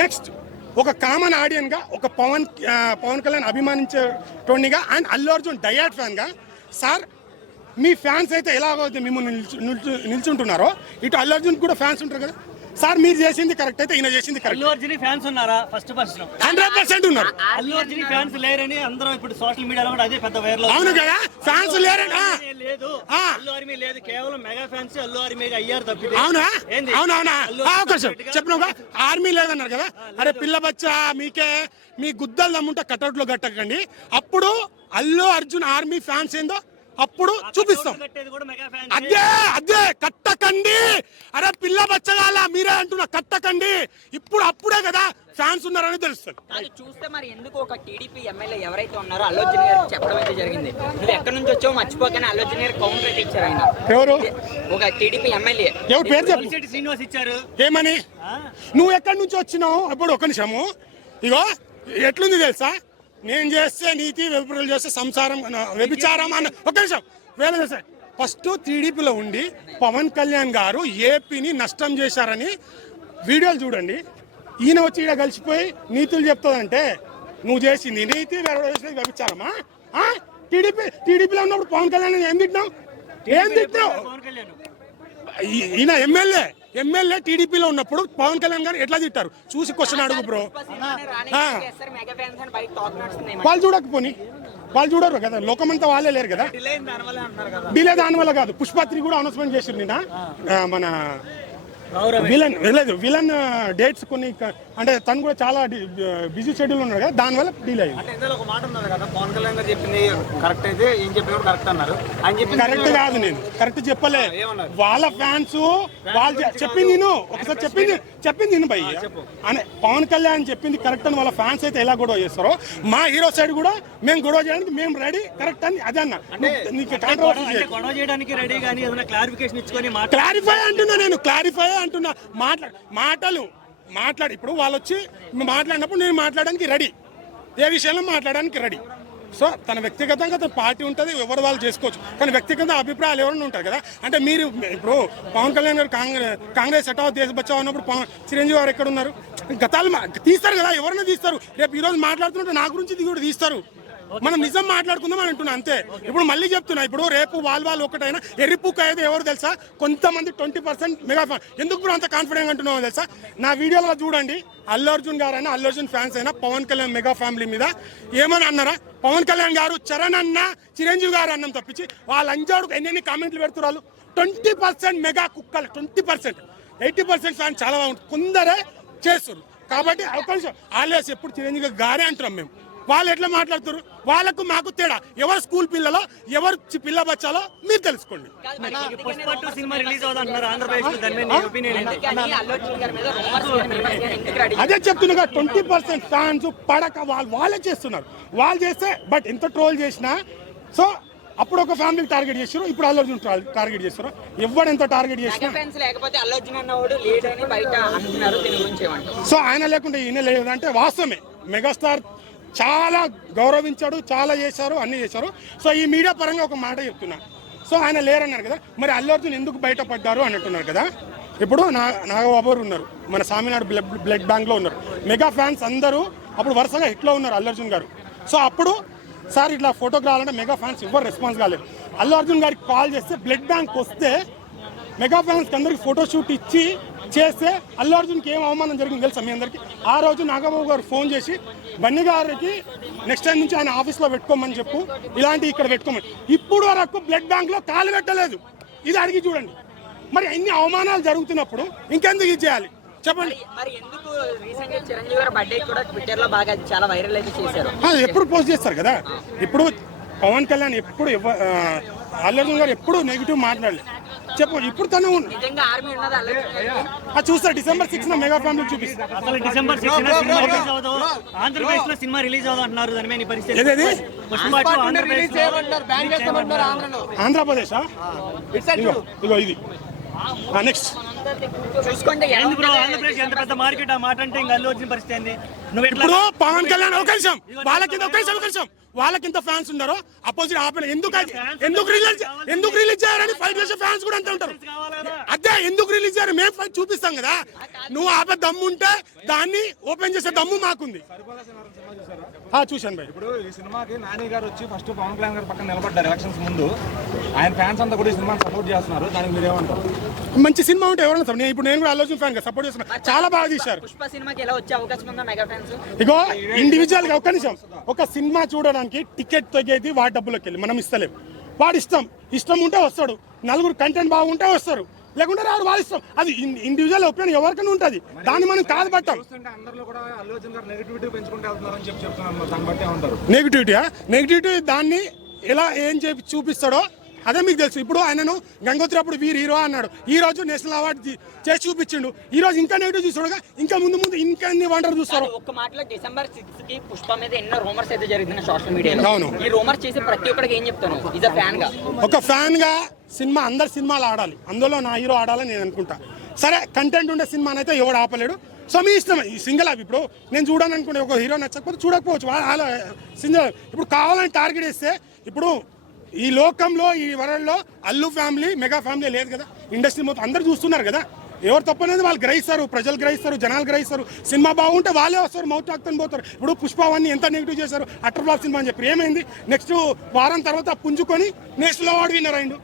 Next ఒక common ఆడియన్గా ఒక పవన్ కళ్యాణ్ అభిమానించేటోనిగా అండ్ అల్లు అర్జున్ డయాడ్ ఫ్యాన్గా సార్ మీ ఫ్యాన్స్ అయితే ఎలాగైతే మిమ్మల్ని నిల్చుంటున్నారో ఇటు అల్లు అర్జున్ కూడా ఫ్యాన్స్ ఉంటారు కదా సార్. మీరు చేసింది కరెక్ట్ అయితే ఈయన చేసింది కరెక్ట్. అల్లు అర్జున్ ఫ్యాన్స్ ఉన్నారా? ఫస్ట్ 100% ఉన్నారు. అల్లు అర్జున్ ఫ్యాన్స్ లేరని అందరూ ఇప్పుడు సోషల్ మీడియాలో కూడా అదే పెద్ద వైరల్. అవును కదా, ఫ్యాన్స్ లేరని లేదు, అల్లు ఆర్మీ లేదు, కేవలం మెగా ఫ్యాన్స్ అల్లు ఆర్మీ అయ్యారు తప్పితే. అవునా అవునవునా చెప్పినావుగా ఆర్మీ లేదన్నారు కదా. అరే పిల్ల బచ్చా, మీకే మీ గుద్దలు దమ్ముంటే కటౌట్లో కట్టకండి. అప్పుడు అల్లు అర్జున్ ఆర్మీ ఫ్యాన్స్ ఏందో అప్పుడు చూపిస్తాం. అదే అదే కట్టకండి. అరే పిల్ల బచ్చగాల మీరే అంటున్నా కట్టకండి. ఇప్పుడు అప్పుడే కదా ఫ్యాన్స్ ఉన్నారని తెలుస్తుంది. చూస్తే మరి ఎందుకు ఒక టీడీపీ ఎమ్మెల్యే ఎవరైతే ఉన్నారో అల్లు అర్జున్ గారు చెప్పడం అయితే జరిగింది, నువ్వు ఎక్కడి నుంచి వచ్చావు మర్చిపోకనే అల్లు అర్జున్ గారు కౌంటర్ అయితే ఇచ్చారు. ఆయన ఎవరు? ఒక టీడీపీ ఎమ్మెల్యే. ఎవరు పేరు చెప్పు. శ్రీనివాస్ ఇచ్చారు. ఏమని? నువ్వు ఎక్కడి నుంచి వచ్చినావు? అప్పుడు ఒక నిమిషము. ఇగో ఎట్లుంది తెలుసా, నేను చేస్తే నీతి, వ్యభిచారం చేస్తే సంసారం, వ్యభిచారం అన్న. ఒక నిమిషం వేరే తెలుసా. ఫస్ట్ టీడీపీలో ఉండి పవన్ కళ్యాణ్ గారు ఏపీని నష్టం చేశారని వీడియోలు చూడండి. ఈయన వచ్చి ఈడ కలిసిపోయి నీతులు చెప్తుందంటే నువ్వు చేసింది నీతి, వ్యభిచారమా? టీడీపీలో ఉన్నప్పుడు పవన్ కళ్యాణ్ ఏం తిట్టినావు? ఈయన ఎమ్మెల్యే టీడీపీలో ఉన్నప్పుడు పవన్ కళ్యాణ్ గారు ఎట్లా తిట్టారు చూసి క్వశ్చన్ అడుగు బ్రో. వాళ్ళు చూడకపోని వాళ్ళు చూడరు కదా, లోకమంతా వాళ్ళే లేరు కదా. డిలే దాని వల్ల కాదు. పుష్ప3 కూడా అనౌన్స్మెంట్ చేసింది నిన్న. మన విలన్ డేట్స్ కొన్ని, అంటే తను కూడా చాలా బిజీ షెడ్యూల్ ఉన్నాడు కదా, దానివల్ల డీల్ అయ్యింది. కరెక్ట్ కాదు, నేను కరెక్ట్ చెప్పలే. వాళ్ళ ఫ్యాన్స్ వాళ్ళు చెప్పింది నేను ఒకసారి చెప్పింది నేను భయ్ అని పవన్ కళ్యాణ్ చెప్పింది కరెక్ట్ అని వాళ్ళ ఫ్యాన్స్ అయితే ఎలా గొడవ చేస్తారో మా హీరో సైడ్ కూడా మేము గొడవ చేయడానికి మేము రెడీ కరెక్ట్ అని అదే అన్న. క్లారిఫై అంటున్నా, నేను క్లారిఫై అంటున్నా. మాట్లాడి ఇప్పుడు వాళ్ళు వచ్చి మాట్లాడినప్పుడు నేను మాట్లాడడానికి రెడీ, ఏ విషయంలో మాట్లాడడానికి రెడీ. సో తన వ్యక్తిగతంగా తన పార్టీ ఉంటుంది, ఎవరు వాళ్ళు చేసుకోవచ్చు. కానీ వ్యక్తిగత అభిప్రాయాలు ఎవరైనా ఉంటారు కదా. అంటే మీరు ఇప్పుడు పవన్ కళ్యాణ్ గారు కాంగ్రెస్ హటావ్ దేశ బచావ్ అన్నప్పుడు చిరంజీవి గారు ఎక్కడ ఉన్నారు? గతాలు తీస్తారు కదా, ఎవరైనా తీస్తారు. రేపు ఈరోజు మాట్లాడుతుంటే నా గురించి ఇది కూడా తీస్తారు. మనం నిజం మాట్లాడుకుందాం అని అంటున్నా అంతే. ఇప్పుడు మళ్ళీ చెప్తున్నా, ఇప్పుడు రేపు వాళ్ళు ఒకటైనా ఎర్రిపుక్క అయితే ఎవరు తెలుసా? కొంతమంది 20% మెగా ఫ్యాన్. ఎందుకు ఇప్పుడు అంత కాన్ఫిడెంట్ అంటున్నావు తెలుసా? నా వీడియోలో చూడండి, అల్లు అర్జున్ గారు అయినా అల్లు అర్జున్ ఫ్యాన్స్ అయినా పవన్ కళ్యాణ్ మెగా ఫ్యామిలీ మీద ఏమని అన్నారా? పవన్ కళ్యాణ్ గారు చరణ్ అన్న, చిరంజీవి గారు అన్నం తప్పించి వాళ్ళ అంజాడు ఎన్ని కామెంట్లు పెడుతున్నారు. 20% మెగా కుక్కలు, 20%, 80% ఫ్యాన్ చాలా బాగుంటుంది. కొందరే చేస్తారు కాబట్టి అవకాశం ఆలేసి ఎప్పుడు చిరంజీవి గారే అంటున్నాం మేము. వాళ్ళు ఎట్లా మాట్లాడుతారు? వాళ్ళకు మాకు తేడా. ఎవరు స్కూల్ పిల్లలో, ఎవరు పిల్ల బచ్చాలో మీరు తెలుసుకోండి. అదే చెప్తున్నా, 20% ఫ్యాన్స్ పడక వాళ్ళే చేస్తున్నారు. వాళ్ళు చేస్తే బట్ ఎంత ట్రోల్ చేసినా, సో అప్పుడు ఒక ఫ్యామిలీకి టార్గెట్ చేస్తారు, ఇప్పుడు అల్లు అర్జున్ టార్గెట్ చేస్తారు. ఎవరు ఎంత టార్గెట్ చేసినా సో ఆయన లేకుండా ఈయన లేదు అంటే వాస్తవమే. మెగాస్టార్ చాలా గౌరవించాడు, చాలా చేశారు, అన్నీ చేశారు. సో ఈ మీడియా పరంగా ఒక మాట చెప్తున్నా. సో ఆయన లేరన్నారు కదా, మరి అల్లు అర్జున్ ఎందుకు బయటపడ్డారు అని అంటున్నారు కదా. ఇప్పుడు నాగబాబు ఉన్నారు, మన సామినాడు బ్లడ్ బ్యాంక్లో ఉన్నారు. మెగా ఫ్యాన్స్ అందరూ అప్పుడు వరుసగా హిట్లో ఉన్నారు అల్లు అర్జున్ గారు. సో అప్పుడు సార్ ఇట్లా ఫోటోకి రావాలంటే మెగా ఫ్యాన్స్ ఎవరు రెస్పాన్స్ కాలేదు. అల్లు అర్జున్ గారికి కాల్ చేస్తే బ్లడ్ బ్యాంక్ వస్తే మెగా ఫ్యాన్స్కి అందరికి ఫోటోషూట్ ఇచ్చి చేస్తే అల్లు అర్జున్కి ఏం అవమానం జరిగింది తెలుసా మీ అందరికీ? ఆ రోజు నాగబాబు గారు ఫోన్ చేసి బన్నీ గారికి నెక్స్ట్ టైం నుంచి ఆయన ఆఫీస్లో పెట్టుకోమని చెప్పు, ఇలాంటి ఇక్కడ పెట్టుకోమని. ఇప్పుడు వరకు బ్లడ్ బ్యాంక్లో కాలు పెట్టలేదు. ఇది అడిగి చూడండి. మరి ఎన్ని అవమానాలు జరుగుతున్నప్పుడు ఇంకెందుకు ఇది చేయాలి చెప్పండి? ఎప్పుడు పోస్ట్ చేస్తారు కదా. ఇప్పుడు పవన్ కళ్యాణ్ ఎప్పుడు అల్లు అర్జున్ గారు ఎప్పుడు నెగిటివ్ మాట్లాడలేదు. చెప్పు ఇప్పుడు తను చూస్తా December 6 మెగా ఫ్యామిలీ చూపిస్తారు. అసలు December 6 ఆంధ్రప్రదేశ్ లో సినిమా రిలీజ్ అవుతుంది అంటున్నారు. దాని మీద పరిస్థితి ఆంధ్రప్రదేశ్ ఇగో ఇది నెక్స్ట్ చూసుకోండి. ఆంధ్రప్రదేశ్ ఎంత పెద్ద మార్కెట్, ఆ మాట అంటే ఇంకా అల్లు అర్జున్ పరిస్థితి ఏంది? నువ్వు ఎట్లా- ఇప్పుడు పవన్ కళ్యాణ్ ఒక నిమిషం వాళ్ళ కింద వాళ్ళకింత ఫ్యాన్స్ ఉన్నారో అపోజిట్ ఆపేన ఎందుకు రిలీజ్ చేయాలని ఫైట్ చేసే ఫ్యాన్స్ కూడా అంతే ఉంటారు. అదే ఎందుకు రిలీజ్ చేయాలి, మేము ఫైట్ చూపిస్తాం కదా. నువ్వు ఆపే దమ్ము ఉంటే దాన్ని ఓపెన్ చేసే దమ్ము మాకుంది. చూశాను భయ్. ఇప్పుడు ఈ సినిమాకి నాని గారు వచ్చి ఫస్ట్ పవన్ కళ్యాణ్ గారు పక్కన నిలబడ్డారు ఎలక్షన్స్ ముందు. ఆయన ఫ్యాన్స్ అంతా కూడా ఈ సినిమాని సపోర్ట్ చేస్తున్నారు. దానికి మీరు ఏమంటారు? మంచి సినిమా ఉంటే ఎవరైనా సార్, ఇప్పుడు నేను కూడా అల్లు ఫ్యాన్ గా సపోర్ట్ చేస్తున్నా. చాలా బాగా తీశారు. పుష్ప సినిమాకి ఎలా వచ్చే అవకాశం ఉందా మెగా ఫ్యాన్స్? ఇగో ఇండివిజువల్ గా ఒక్క నిమిషం, ఒక సినిమా చూడడానికి టికెట్ తగ్గేది వాడి డబ్బులోకి వెళ్ళి మనం ఇస్తలేం. వాడి ఇష్టం ఉంటే వస్తాడు, నలుగురు కంటెంట్ బాగుంటే వస్తారు, లేకుంటే రాడు. వాళ్ళ ఇష్టం, అది ఇండివిజువల్ ఒపీనియన్ ఎవరికైనా ఉంటుంది. దాన్ని మనం కాదు పట్టాం. అందరిలో కూడా అల్లు అర్జున్ గారు నెగటివిటీ పెంచుకుంటూ వెళ్తున్నారని చెప్తున్నారు. దాన్ని బట్టి ఉంటారు నెగిటివిటీ దాన్ని ఎలా ఏం చూపిస్తాడో అదే మీకు తెలుసు. ఇప్పుడు ఆయనను గంగోత్రి అప్పుడు వీరు హీరో అన్నాడు, ఈ రోజు నేషనల్ అవార్డు చేసి చూపించిండు. ఈ రోజు ఇంకా నెగిటివ్ చూస్తాడుగా, ఇంకా ముందు ఇంకా అన్ని వండర్ చూస్తారు. ఒక్క మాటలో December 6th కి పుష్ప మీద ఎన్నో రూమర్స్ అయితే జరుగుతున్నాయి సోషల్ మీడియాలో. అవును. ఈ రూమర్స్ చేసి ప్రతి ఒక్కరికి ఏం చెప్తాను ఇజ్ ఫ్యాన్ గా? ఒక ఫ్యాన్ గా సినిమా అందరు సినిమాలు ఆడాలి, అందులో నా హీరో ఆడాలని నేను అనుకుంటా. సరే కంటెంట్ ఉండే సినిమాని అయితే ఎవడు ఆపలేడు. సో మీ ఇష్టం, ఈ సింగిల్ అవి. ఇప్పుడు నేను చూడాలని అనుకుంటే ఒక హీరో నచ్చకపోతే చూడకపోవచ్చు. వాళ్ళ సింగిల్ ఇప్పుడు కావాలని టార్గెట్ వేస్తే, ఇప్పుడు ఈ లోకంలో ఈ వరల్డ్లో అల్లు ఫ్యామిలీ మెగా ఫ్యామిలీ లేదు కదా. ఇండస్ట్రీ మొత్తం అందరు చూస్తున్నారు కదా. ఎవరు తప్పనేది వాళ్ళు గ్రహిస్తారు, ప్రజలు గ్రహిస్తారు, జనాలు గ్రహిస్తారు. సినిమా బాగుంటే వాళ్ళే వస్తారు, మౌత్ టాక్తని పోతారు. ఇప్పుడు పుష్పవన్నీ ఎంత నెగిటివ్ చేశారు, అటర్ ఫ్లాప్ సినిమా అని చెప్పి ఏమైంది, నెక్స్ట్ వారం తర్వాత పుంజుకొని నేషనల్ అవార్డు విన్నర్ అయిండు.